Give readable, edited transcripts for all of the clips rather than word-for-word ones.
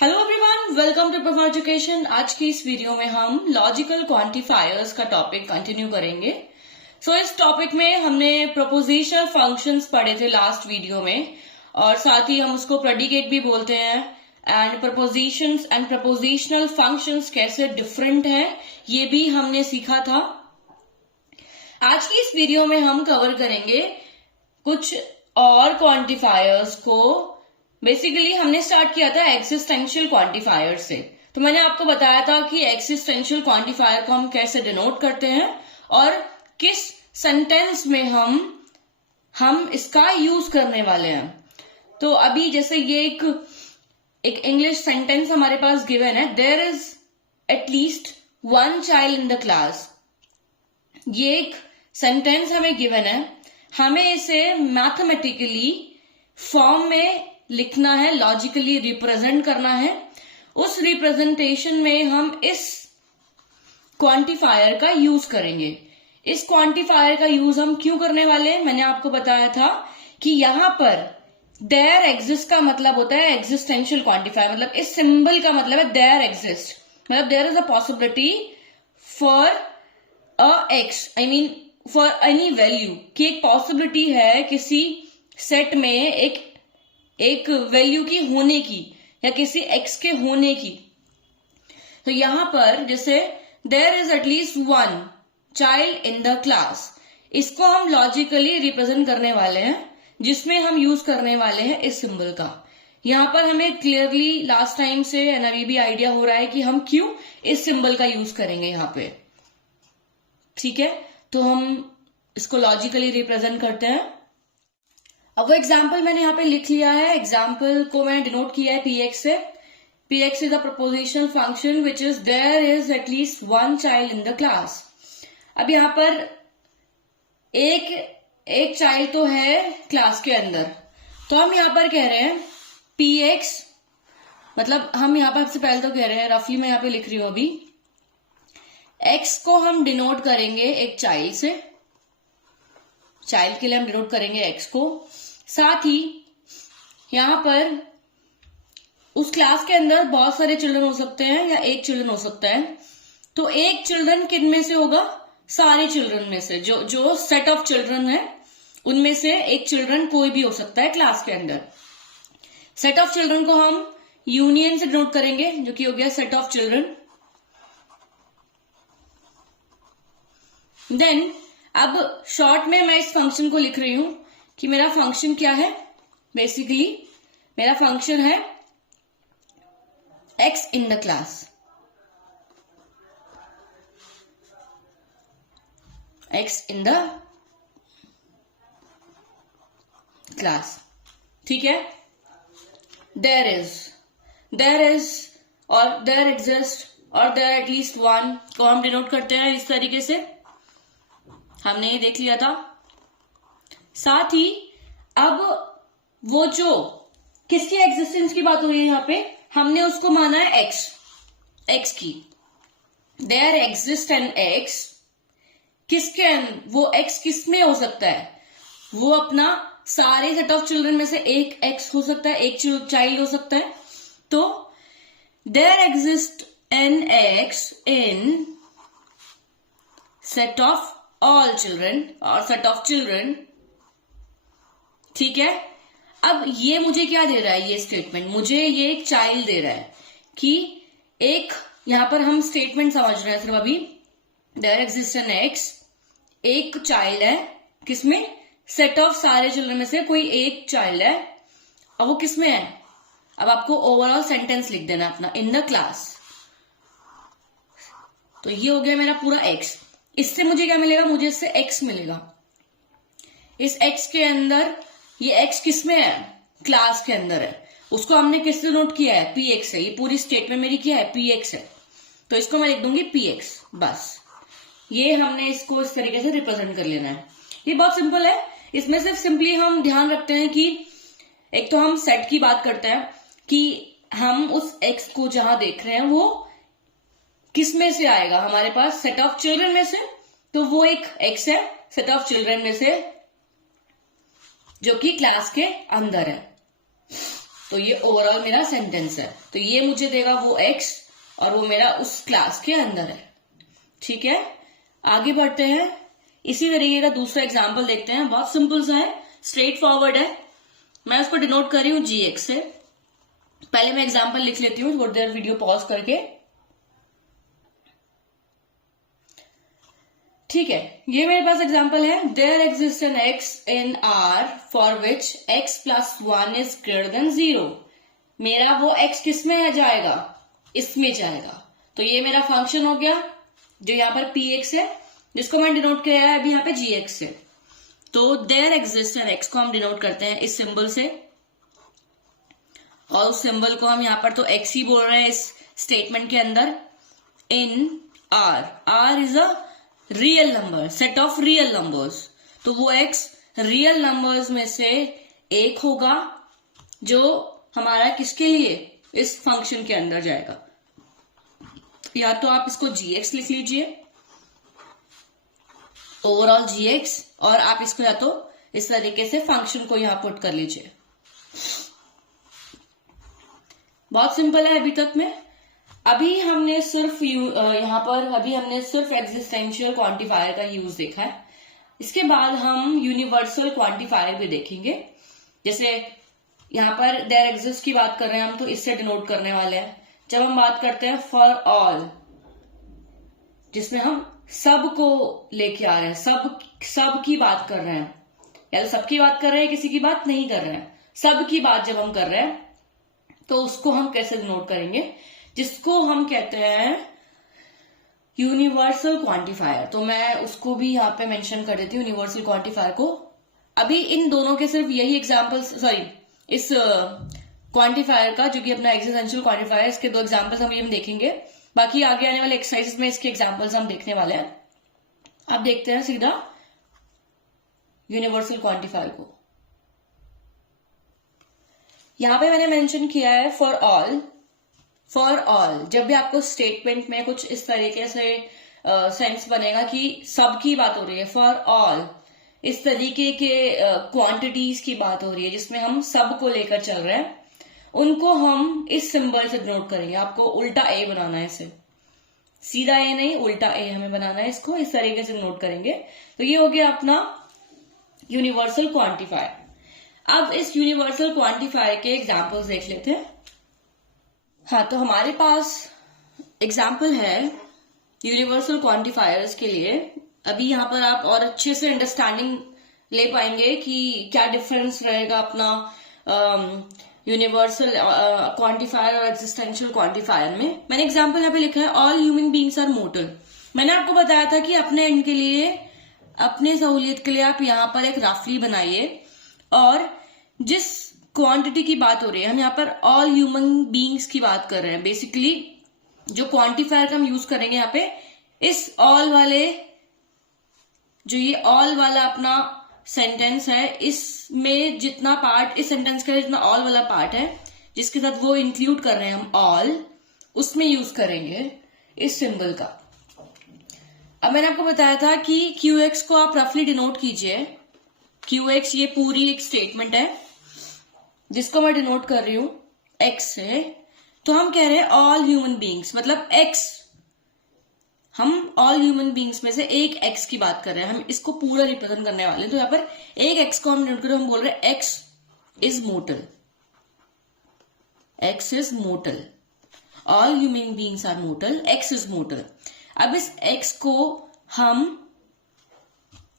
Hello everyone, welcome to perform education. आज की इस वीडियो में हम लॉजिकल क्वांटिफायर्स का टॉपिक कंटिन्यू करेंगे। इस टॉपिक में हमने प्रपोजिशनल फंक्शंस पढ़े थे लास्ट वीडियो में, और साथ ही हम उसको प्रेडिकेट भी बोलते हैं। And propositions and prepositional functions कैसे डिफरेंट हैं ये भी हमने सीखा था। आज की इस वीडियो में हम कवर करेंगे कुछ और क्वांटिफायर्स को। बेसिकली हमने स्टार्ट किया था एक्सिस्टेंशियल क्वांटिफायर से। तो मैंने आपको बताया था कि एक्सिस्टेंशियल क्वांटिफायर को हम कैसे डिनोट करते हैं और किस सेंटेंस में हम इसका यूज करने वाले हैं। तो अभी जैसे ये एक इंग्लिश सेंटेंस हमारे पास गिवन है, there is at least one child in the class. ये एक सेंटेंस हमें गिवन है, हमें इसे मैथमेटिकली फॉर्म में लिखना है, लॉजिकली रिप्रेजेंट करना है। उस रिप्रेजेंटेशन में हम इस क्वांटिफायर का यूज करेंगे। इस क्वांटिफायर का यूज हम क्यों करने वाले हैं, मैंने आपको बताया था कि यहां पर देयर एग्जिस्ट का मतलब होता है एग्जिस्टेंशियल क्वांटिफायर। मतलब इस सिंबल का मतलब है देयर एग्जिस्ट, मतलब there is a possibility for a x, I mean for any value, कि एक पॉसिबिलिटी है किसी सेट में एक वैल्यू की होने की या किसी एक्स के होने की। तो यहां पर जैसे there is at least one child in the class, इसको हम लॉजिकली रिप्रेजेंट करने वाले हैं, जिसमें हम यूज करने वाले हैं इस सिंबल का। यहां पर हमें क्लियरली लास्ट टाइम से एंड अभी भी आइडिया हो रहा है कि हम क्यों इस सिंबल का यूज करेंगे यहां पे। ठीक है, तो हम इसको लॉजिकली रिप्रेजेंट करते हैं। अब वो एग्जाम्पल मैंने यहाँ पे लिख लिया है, एग्जाम्पल को मैंने डिनोट किया है px से। px is a propositional function which is there is at least one child in the class. अब यहाँ पर एक चाइल्ड तो है क्लास के अंदर, तो हम यहाँ पर कह रहे हैं px, मतलब हम यहाँ पर सबसे पहले तो कह रहे हैं, रफली मैं यहाँ पे लिख रही हूं अभी, x को हम डिनोट करेंगे एक चाइल्ड से, चाइल्ड के लिए हम डिनोट करेंगे x को। साथ ही यहां पर उस क्लास के अंदर बहुत सारे चिल्ड्रन हो सकते हैं या एक चिल्ड्रन हो सकता है। तो एक चिल्ड्रन किन में से होगा, सारे चिल्ड्रन में से, जो सेट ऑफ चिल्ड्रन है उनमें से एक चिल्ड्रन कोई भी हो सकता है क्लास के अंदर। सेट ऑफ चिल्ड्रन को हम यूनियन से डिनोट करेंगे, जो कि हो गया सेट ऑफ चिल्ड्रन। देन अब शॉर्ट में मैं इस फंक्शन को लिख रही हूं कि मेरा फंक्शन क्या है। बेसिकली मेरा फंक्शन है x in the class, x in the class. ठीक है, देयर इज और देयर एग्जिस्ट और देयर एटलीस्ट वन को हम डिनोट करते हैं इस तरीके से, हमने ये देख लिया था। साथ ही अब वो जो किसकी एग्जिस्टेंस की बात हो रही है यहाँ पे, हमने उसको माना है एक्स की। देयर एग्जिस्ट एन एक्स, किसके, वो एक्स किस में हो सकता है, वो अपना सारे सेट ऑफ चिल्ड्रन में से एक एक्स हो सकता है, एक चाइल्ड हो सकता है। तो there exist an x in set of all children और सेट ऑफ चिल्ड्रन। ठीक है, अब ये मुझे क्या दे रहा है, ये स्टेटमेंट मुझे ये एक चाइल्ड दे रहा है कि एक, यहां पर हम स्टेटमेंट समझ रहे हैं सिर्फ अभी, देयर एग्जिस्ट एन एक्स, एक चाइल्ड है किसमें, सेट ऑफ सारे चिल्ड्रन में से कोई एक चाइल्ड है, अब वो किसमें है। अब आपको ओवरऑल सेंटेंस लिख देना अपना, इन द क्लास। तो ये हो गया मेरा पूरा एक्स। इससे मुझे क्या मिलेगा, मुझे इससे x मिलेगा। इस x के अंदर ये x किसमें है, क्लास के अंदर है, उसको हमने किससे नोट किया है, px है। ये पूरी स्टेटमेंट मेरी क्या है, px है, तो इसको मैं लिख दूंगी px। बस ये हमने इसको इस तरीके से रिप्रेजेंट कर लेना है। ये बहुत सिंपल है। इसमें सिर्फ सिंपली हम ध्यान रखते हैं कि एक तो हम सेट की बात करते हैं कि हम उस x को जहां देख रहे हैं वो किस में से आएगा, हमारे पास सेट ऑफ चिल्ड्रन में से, तो वो एक x है सेट ऑफ चिल्ड्रन में से जो कि क्लास के अंदर है। तो ये ओवरऑल मेरा सेंटेंस है। तो ये मुझे देगा वो एक्स और वो मेरा उस क्लास के अंदर है। ठीक है, आगे बढ़ते हैं। इसी तरीके का दूसरा एग्जाम्पल देखते हैं। बहुत सिंपल सा है, स्ट्रेट फॉरवर्ड है। मैं उसको डिनोट कर रही हूँ जी एक्स से। पहले मैं एग्जाम्पल लिख लेती हूँ थोड़ी देर वीडियो पॉज करके। ठीक है, ये मेरे पास एग्जाम्पल है। There exist an x in R for which x plus 1 is greater than 0। मेरा वो एक्स किस में जाएगा, इसमें जाएगा। तो ये मेरा फंक्शन हो गया जो यहाँ पर पी एक्स है, जिसको मैंने डिनोट किया है अभी यहाँ पे जी एक्स से। तो देयर एग्जिस्ट एन एक्स को हम डिनोट करते हैं इस सिंबल से, और उस सिंबल को हम यहाँ पर तो एक्स ही बोल रहे हैं इस स्टेटमेंट के अंदर। In R, R is a real number, set of real numbers. तो वो एक्स रियल नंबर्स में से एक होगा जो हमारा किसके लिए, इस फंक्शन के अंदर जाएगा। या तो आप इसको जी एक्स लिख लीजिए, ओवरऑल जी एक्स, और आप इसको या तो इस तरीके से फंक्शन को यहां पुट कर लीजिए। बहुत सिंपल है अभी तक में। अभी हमने सिर्फ एग्जिस्टेंशियल क्वांटिफायर का यूज देखा है। इसके बाद हम यूनिवर्सल क्वांटिफायर भी देखेंगे। जैसे यहाँ पर देयर एग्जिस्ट की बात कर रहे हैं हम, तो इससे डिनोट करने वाले हैं। जब हम बात करते हैं फॉर ऑल, जिसमें हम सब को लेके आ रहे हैं, सब की बात कर रहे हैं, या तो सबकी बात कर रहे हैं, किसी की बात नहीं कर रहे हैं, सब की बात जब हम कर रहे हैं, तो उसको हम कैसे डिनोट करेंगे, जिसको हम कहते हैं यूनिवर्सल क्वांटिफायर। तो मैं उसको भी यहाँ पे मेंशन कर देती हूँ, यूनिवर्सल क्वांटिफायर को। अभी इन दोनों के सिर्फ यही एग्जाम्पल्स, इस क्वांटिफायर का जो कि अपना एग्जिस्टेंशियल क्वांटिफायर, इसके 2 एग्जाम्पल्स हम ये देखेंगे। बाकी आगे आने वाले एक्सरसाइजेस में इसके एग्जाम्पल्स हम देखने वाले हैं। अब देखते हैं सीधा यूनिवर्सल क्वांटिफायर को। यहां पे मैंने मेंशन किया है फॉर ऑल। फॉर ऑल, जब भी आपको स्टेटमेंट में कुछ इस तरीके से सेंस बनेगा कि सबकी बात हो रही है, फॉर ऑल इस तरीके के क्वांटिटीज की बात हो रही है जिसमें हम सब को लेकर चल रहे हैं, उनको हम इस सिंबल से डिनोट करेंगे। आपको उल्टा ए बनाना है इसे, सीधा ए नहीं, उल्टा ए हमें बनाना है इसको, इस तरीके से डिनोट करेंगे। तो ये हो गया अपना यूनिवर्सल क्वांटिफायर। अब इस यूनिवर्सल क्वांटिफायर के एग्जाम्पल्स देख लेते हैं। हाँ, तो हमारे पास एग्जाम्पल है यूनिवर्सल क्वांटिफायर्स के लिए। अभी यहाँ पर आप और अच्छे से अंडरस्टैंडिंग ले पाएंगे कि क्या डिफरेंस रहेगा अपना यूनिवर्सल क्वांटिफायर और एग्जिस्टेंशियल क्वांटिफायर में। मैंने एग्जाम्पल यहाँ पे लिखा है all human beings are mortal. मैंने आपको बताया था कि अपने एंड के लिए, अपने सहूलियत के लिए आप यहाँ पर एक रफली बनाइए, और जिस क्वांटिटी की बात हो रही है, हम यहाँ पर ऑल ह्यूमन बींग्स की बात कर रहे हैं। बेसिकली जो क्वांटिफायर का हम यूज करेंगे यहाँ पे, इस ऑल वाले, जो ये ऑल वाला अपना सेंटेंस है, इसमें जितना पार्ट इस सेंटेंस का जितना ऑल वाला पार्ट है, जिसके साथ वो इंक्लूड कर रहे हैं हम ऑल, उसमें यूज करेंगे इस सिंबल का। अब मैंने आपको बताया था कि QX को आप रफली डिनोट कीजिए। QX ये पूरी एक स्टेटमेंट है जिसको मैं डिनोट कर रही हूं X से। तो हम कह रहे हैं ऑल ह्यूमन बींग्स, मतलब X, हम ऑल ह्यूमन बींग्स में से एक X की बात कर रहे हैं, हम इसको पूरा रिप्रेजेंट करने वाले हैं। तो यहाँ पर एक X को हम डिनोट कर रहे हैं, हम बोल रहे हैं X is mortal, X is mortal, all human beings are mortal, X is mortal. अब इस X को हम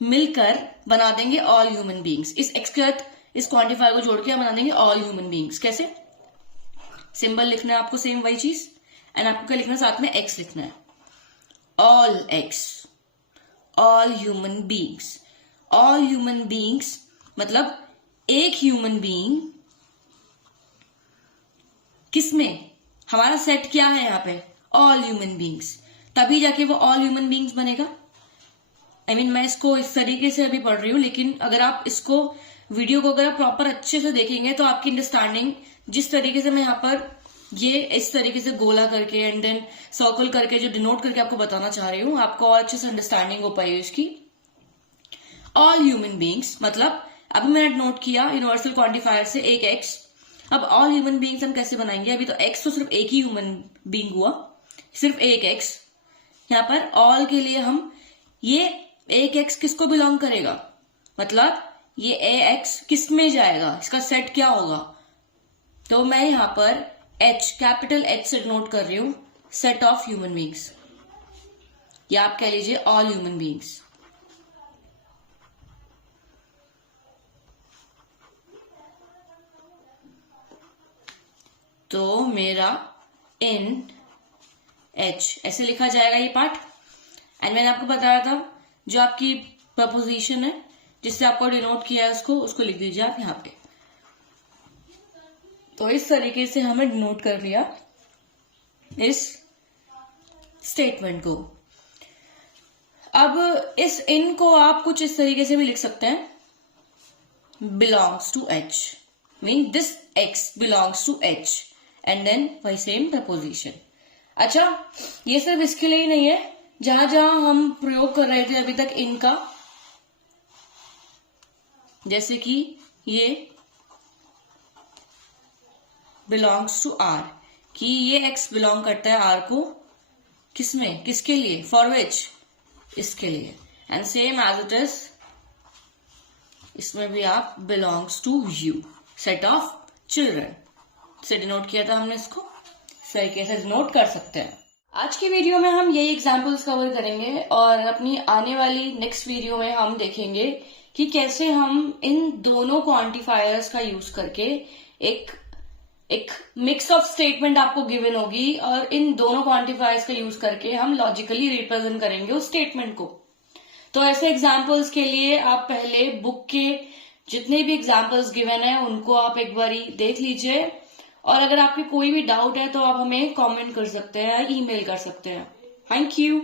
मिलकर बना देंगे ऑल ह्यूमन बींग्स। इस X के साथ इस क्वांटिफायर को जोड़ के हम बना देंगे ऑल ह्यूमन बींग्स। कैसे? सिंबल लिखना है आपको सेम वही चीज, एंड आपको क्या लिखना है साथ में X लिखना है। All X, all human beings. All human beings मतलब एक ह्यूमन बींग, किसमें, हमारा सेट क्या है यहाँ पे, ऑल ह्यूमन बींग्स, तभी जाके वो ऑल ह्यूमन बींग्स बनेगा। मैं इसको इस तरीके से अभी पढ़ रही हूँ, लेकिन अगर आप इसको वीडियो को अगर आप प्रॉपर अच्छे से देखेंगे तो आपकी अंडरस्टैंडिंग, जिस तरीके से मैं यहाँ पर ये इस तरीके से गोला करके एंड देन सर्कल करके जो डिनोट करके आपको बताना चाह रही हूँ, आपको और अच्छे से अंडरस्टैंडिंग हो पाई इसकी। ऑल ह्यूमन बींग्स मतलब अभी मैंने नोट किया यूनिवर्सल क्वांटिफायर से एक X, अब ऑल ह्यूमन बींग्स हम कैसे बनाएंगे? अभी तो एक्स तो सिर्फ एक ही ह्यूमन बींग हुआ, सिर्फ एक एक्स। यहाँ पर ऑल के लिए हम ये एक एक्स किसको बिलोंग करेगा, मतलब ये ए एक्स किस में जाएगा, इसका सेट क्या होगा? तो मैं यहां पर एच, कैपिटल एच से नोट कर रही हूं, सेट ऑफ ह्यूमन बींग्स, या आप कह लीजिए ऑल ह्यूमन बींग्स। तो मेरा इन एच ऐसे लिखा जाएगा ये पार्ट। एंड मैंने आपको बताया था जो आपकी प्रपोजिशन है जिससे आपको डिनोट किया है उसको लिख दीजिए आप यहाँ पे। तो इस तरीके से हमें डिनोट कर लिया इस स्टेटमेंट को। अब इस इन को आप कुछ इस तरीके से भी लिख सकते हैं, belongs to H, mean this x belongs to H, and then वही सेम प्रपोजिशन। अच्छा, ये सिर्फ इसके लिए ही नहीं है, जहां जहां हम प्रयोग कर रहे थे अभी तक इनका, जैसे कि ये बिलोंग्स टू आर, कि ये एक्स बिलोंग करता है आर को, किसमें, किसके लिए, फॉर विच, इसके लिए। And same as it is इसमें भी आप belongs to U, set of children से डिनोट किया था हमने, इसको इस तरीके से डिनोट कर सकते हैं। आज की वीडियो में हम यही एग्जाम्पल्स कवर करेंगे और अपनी आने वाली नेक्स्ट वीडियो में हम देखेंगे कि कैसे हम इन दोनों क्वांटिफायर्स का यूज करके एक मिक्स ऑफ स्टेटमेंट आपको गिवन होगी और इन दोनों क्वांटिफायर्स का यूज करके हम लॉजिकली रिप्रेजेंट करेंगे उस स्टेटमेंट को। तो ऐसे एग्जाम्पल्स के लिए आप पहले बुक के जितने भी एग्जाम्पल्स गिवन है उनको आप एक बारी देख लीजिए, और अगर आपकी कोई भी डाउट है तो आप हमें कमेंट कर सकते हैं या ईमेल कर सकते हैं। Thank you.